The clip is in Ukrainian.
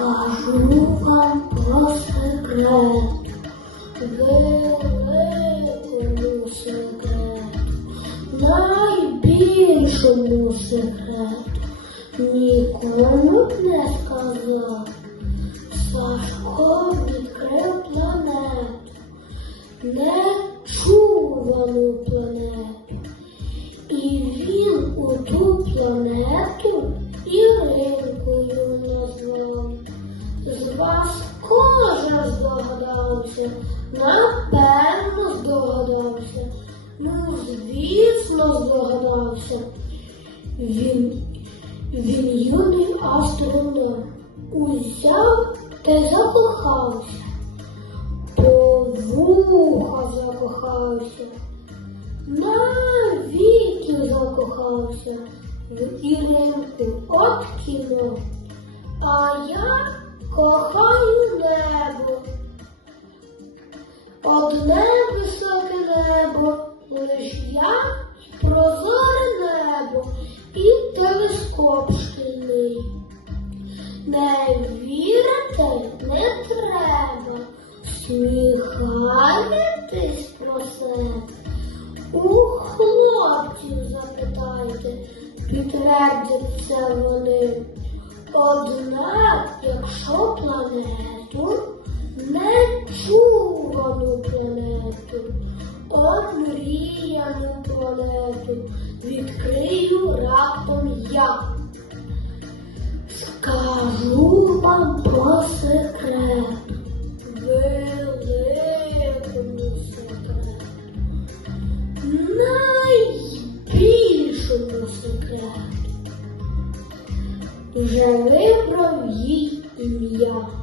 Кажу вам про секрет, великому секрет, найбільшому секрет, нікому б не сказав, Сашко відкрив планету, нечувану планету. І він у ту планету і рив. Напевно здогадався. Ну, звісно, здогадався. Він, він юний астроном, узяв та закохався. По вуха закохався, навіки закохався в Іринку от кіно. А я кохаю небо. Одне високе небо, лиш я прозоре небо і телескоп шкільний. Не вірити не треба, сміхаєтесь про себе. У хлопців запитайте, підтвердяться вони. Однак, якщо планету, нечувану планету, омріяну планету, відкрию раптом я. Скажу вам про секрет, великому секрету, найбільшому секрету. Вже вибрав їй ім'я.